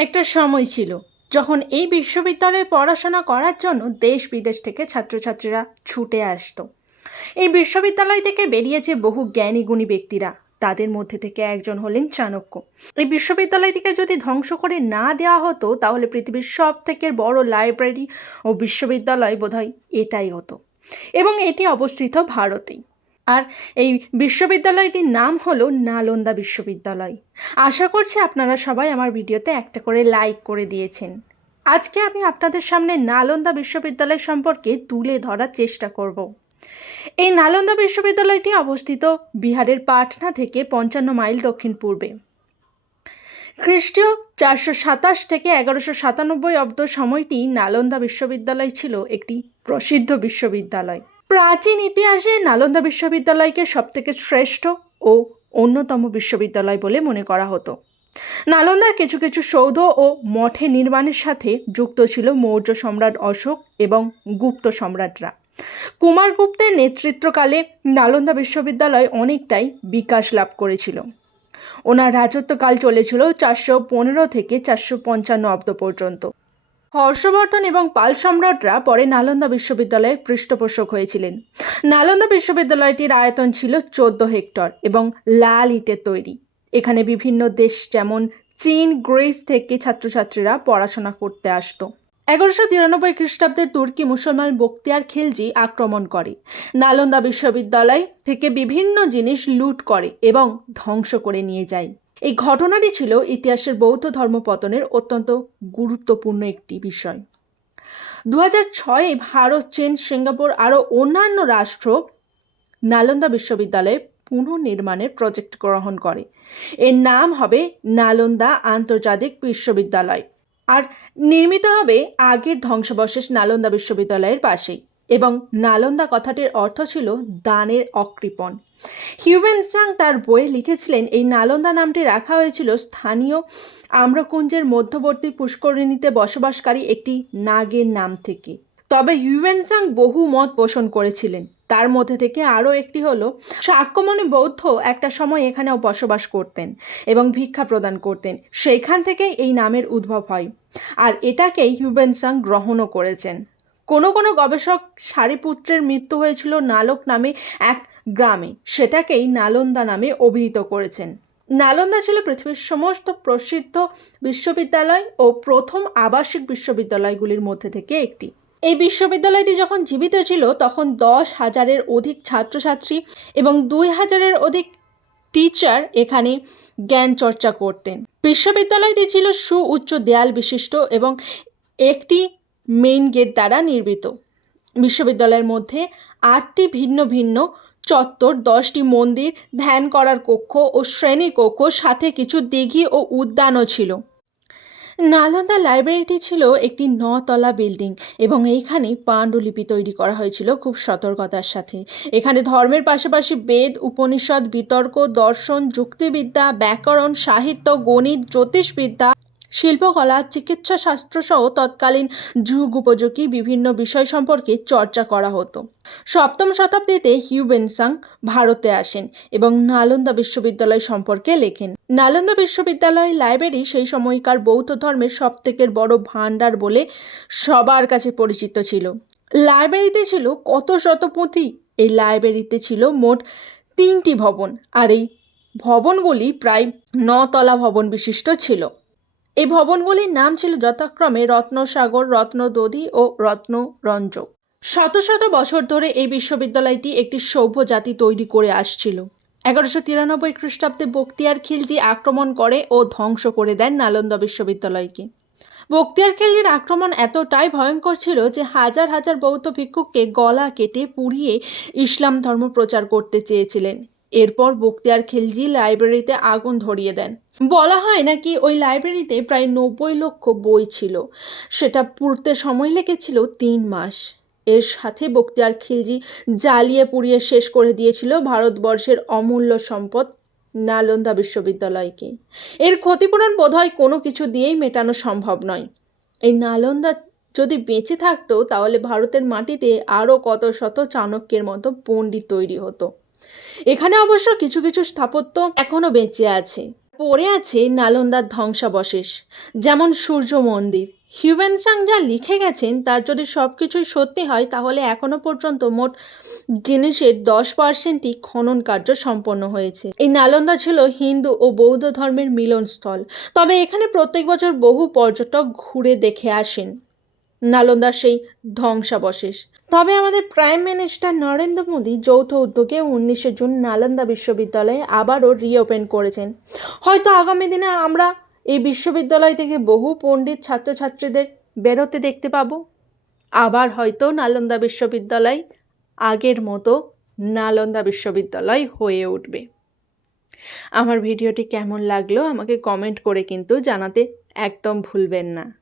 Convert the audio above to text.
একটা সময় ছিল যখন এই বিশ্ববিদ্যালয়ে পড়াশোনা করার জন্য দেশ বিদেশ থেকে ছাত্রছাত্রীরা ছুটে আসতো। এই বিশ্ববিদ্যালয় থেকে বেরিয়েছে বহু জ্ঞানী গুণী ব্যক্তিরা। তাদের মধ্যে থেকে একজন হলেন চাণক্য। এই বিশ্ববিদ্যালয়টিকে যদি ধ্বংস করে না দেওয়া হতো, তাহলে পৃথিবীর সব থেকে বড় লাইব্রেরি ও বিশ্ববিদ্যালয় বোধহয় এটাই হতো। এবং এটি অবস্থিত ভারতেই। আর এই বিশ্ববিদ্যালয়টির নাম হলো নালন্দা বিশ্ববিদ্যালয়। আশা করছি আপনারা সবাই আমার ভিডিওতে একটা করে লাইক করে দিয়েছেন। আজকে আমি আপনাদের সামনে নালন্দা বিশ্ববিদ্যালয় সম্পর্কে তুলে ধরার চেষ্টা করব। এই নালন্দা বিশ্ববিদ্যালয়টি অবস্থিত বিহারের পাটনা থেকে পঞ্চান্ন মাইল দক্ষিণ পূর্বে। খ্রিস্টীয় চারশো সাতাশ থেকে এগারোশো সাতানব্বই অব্দ সময়টি নালন্দা বিশ্ববিদ্যালয় ছিল একটি প্রসিদ্ধ বিশ্ববিদ্যালয়। প্রাচীন ইতিহাসে নালন্দা বিশ্ববিদ্যালয়কে সবথেকে শ্রেষ্ঠ ও অন্যতম বিশ্ববিদ্যালয় বলে মনে করা হতো। নালন্দার কিছু কিছু সৌধ ও মঠে নির্মাণের সাথে যুক্ত ছিল মৌর্য সম্রাট অশোক এবং গুপ্ত সম্রাটরা। কুমারগুপ্তের নেতৃত্বকালে নালন্দা বিশ্ববিদ্যালয় অনেকটাই বিকাশ লাভ করেছিল। ওনার রাজত্বকাল চলেছিল চারশো পনেরো থেকে চারশো পঞ্চান্ন অব্দ পর্যন্ত। হর্ষবর্ধন এবং পাল সম্রাটরা পরে নালন্দা বিশ্ববিদ্যালয়ের পৃষ্ঠপোষক হয়েছিলেন। নালন্দা বিশ্ববিদ্যালয়টির আয়তন ছিল চোদ্দ হেক্টর এবং লাল ইটের তৈরি। এখানে বিভিন্ন দেশ যেমন চীন, গ্রিস থেকে ছাত্রছাত্রীরা পড়াশোনা করতে আসতো। এগারোশো তিরানব্বই খ্রিস্টাব্দে তুর্কি মুসলমান বক্তিয়ার খিলজি আক্রমণ করে। নালন্দা বিশ্ববিদ্যালয় থেকে বিভিন্ন জিনিস লুট করে এবং ধ্বংস করে নিয়ে যায়। এই ঘটনাটি ছিল ইতিহাসের বৌদ্ধ ধর্ম পতনের অত্যন্ত গুরুত্বপূর্ণ একটি বিষয়। দু হাজার ছয়ে ভারত, চীন, সিঙ্গাপুর আরও অন্যান্য রাষ্ট্র নালন্দা বিশ্ববিদ্যালয়ে পুনর্নির্মাণের প্রজেক্ট গ্রহণ করে। এর নাম হবে নালন্দা আন্তর্জাতিক বিশ্ববিদ্যালয়। আর নির্মিত হবে আগের ধ্বংসাবশেষ নালন্দা বিশ্ববিদ্যালয়ের পাশেই। এবং নালন্দা কথাটির অর্থ ছিল দানের অকৃপণ। হিউম্যান সাং তার বইয়ে লিখেছিলেন, এই নালন্দা নামটি রাখা হয়েছিল স্থানীয় আম্রকুঞ্জের মধ্যবর্তী পুষ্করিণীতে বসবাসকারী একটি নাগের নাম থেকে। তবে হিউয়েনসাং বহু মত পোষণ করেছিলেন। তার মধ্যে থেকে আরও একটি হলো শাক্যমণি বৌদ্ধ একটা সময় এখানেও বসবাস করতেন এবং ভিক্ষা প্রদান করতেন। সেইখান থেকেই এই নামের উদ্ভব হয়। আর এটাকেই হিউবেনসাং গ্রহণও করেছেন। কোনো কোনো গবেষক সারিপুত্রের মৃত্যু হয়েছিল নালক নামে এক গ্রামে। সেটাকেই নালন্দা নামে অভিহিত করেছেন। নালন্দা ছিল পৃথিবীর সমস্ত প্রসিদ্ধ বিশ্ববিদ্যালয় ও প্রথম আবাসিক বিশ্ববিদ্যালয়গুলির মধ্যে থেকে একটি। এই বিশ্ববিদ্যালয়টি যখন জীবিত ছিল, তখন দশ হাজারের অধিক ছাত্রছাত্রী এবং দুই হাজারের অধিক টিচার এখানে জ্ঞান চর্চা করতেন। বিশ্ববিদ্যালয়টি ছিল সুউচ্চ দেয়াল বিশিষ্ট এবং একটি মেইন গেট দ্বারা নির্মিত। বিশ্ববিদ্যালয়ের মধ্যে আটটি ভিন্ন ভিন্ন চত্বর, দশটি মন্দির, ধ্যান করার কক্ষ ও শ্রেণীকক্ষ সাথে কিছু দিঘি ও উদ্যানও ছিল। নালন্দা লাইব্রেরিটি ছিল একটি নতলা বিল্ডিং এবং এইখানে পাণ্ডুলিপি তৈরি করা হয়েছিল খুব সতর্কতার সাথে। এখানে ধর্মের পাশাপাশি বেদ, উপনিষদ, বিতর্ক, দর্শন, যুক্তিবিদ্যা, ব্যাকরণ, সাহিত্য, গণিত, জ্যোতিষবিদ্যা শিল্পকলা, চিকিৎসা শাস্ত্রসহ তৎকালীন যুগ উপযোগী বিভিন্ন বিষয় সম্পর্কে চর্চা করা হতো। সপ্তম শতাব্দীতে হিউবেনসাং ভারতে আসেন এবং নালন্দা বিশ্ববিদ্যালয় সম্পর্কে লেখেন। নালন্দা বিশ্ববিদ্যালয় লাইব্রেরি সেই সময়কার বৌদ্ধ ধর্মের সবথেকে বড় ভাণ্ডার বলে সবার কাছে পরিচিত ছিল। লাইব্রেরিতে ছিল কত শত পুঁথি? এই লাইব্রেরিতে ছিল মোট তিনটি ভবন, আর এই ভবনগুলি প্রায় নতলা ভবন বিশিষ্ট ছিল। এই ভবনগুলির নাম ছিল যথাক্রমে রত্নসাগর রত্নদধি ও রত্নরঞ্জক। শত শত বছর ধরে এই বিশ্ববিদ্যালয়টি একটি সভ্য জাতি তৈরি করে আসছিল। এগারোশো তিরানব্বই খ্রিস্টাব্দে বক্তিয়ার খিলজি আক্রমণ করে ও ধ্বংস করে দেন নালন্দা বিশ্ববিদ্যালয়কে। বক্তিয়ার খিলজির আক্রমণ এতটাই ভয়ঙ্কর ছিল যে হাজার হাজার বৌদ্ধ ভিক্ষুককে গলা কেটে পুড়িয়ে ইসলাম ধর্ম প্রচার করতে চেয়েছিলেন। এরপর বক্তিয়ার খিলজি লাইব্রেরিতে আগুন ধরিয়ে দেন। বলা হয় নাকি ওই লাইব্রেরিতে প্রায় নব্বই লক্ষ বই ছিল। সেটা পুড়তে সময় লেগেছিল তিন মাস। এর সাথে বক্তিয়ার খিলজি জ্বালিয়ে পুড়িয়ে শেষ করে দিয়েছিল ভারতবর্ষের অমূল্য সম্পদ নালন্দা বিশ্ববিদ্যালয়কে। এর ক্ষতিপূরণ বোধহয় কোনো কিছু দিয়েই মেটানো সম্ভব নয়। এই নালন্দা যদি বেঁচে থাকতো, তাহলে ভারতের মাটিতে আরও কত শত চাণক্যের মতো পণ্ডিত তৈরি হতো। এখানে অবশ্য কিছু কিছু স্থাপত্য এখনও বেঁচে আছে। পড়ে আছে নালন্দার ধ্বংসাবশেষ, যেমন সূর্য মন্দির। হিউম্যান সাং যা লিখে গেছেন, তার যদি সব কিছুই সত্যি হয়, তাহলে এখনও পর্যন্ত মোট জিনিসের দশ পার্সেন্টই খনন কার্য সম্পন্ন হয়েছে। এই নালন্দা ছিল হিন্দু ও বৌদ্ধ ধর্মের মিলনস্থল। তবে এখানে প্রত্যেক বছর বহু পর্যটক ঘুরে দেখে আসেন। নালন্দার সেই ধ্বংসাবশেষ। তবে আমাদের প্রাইম মিনিস্টার নরেন্দ্র মোদী যৌথ উদ্যোগে উনিশে জুন নালন্দা বিশ্ববিদ্যালয়ে আবারও রিওপেন করেছেন। হয়তো আগামী দিনে আমরা এই বিশ্ববিদ্যালয় থেকে বহু পণ্ডিত ছাত্রছাত্রীদের বেরোতে দেখতে পাবো। আবার হয়তো নালন্দা বিশ্ববিদ্যালয় আগের মতো নালন্দা বিশ্ববিদ্যালয় হয়ে উঠবে। আমার ভিডিওটি কেমন লাগল আমাকে কমেন্ট করে কিন্তু জানাতে একদম ভুলবেন না।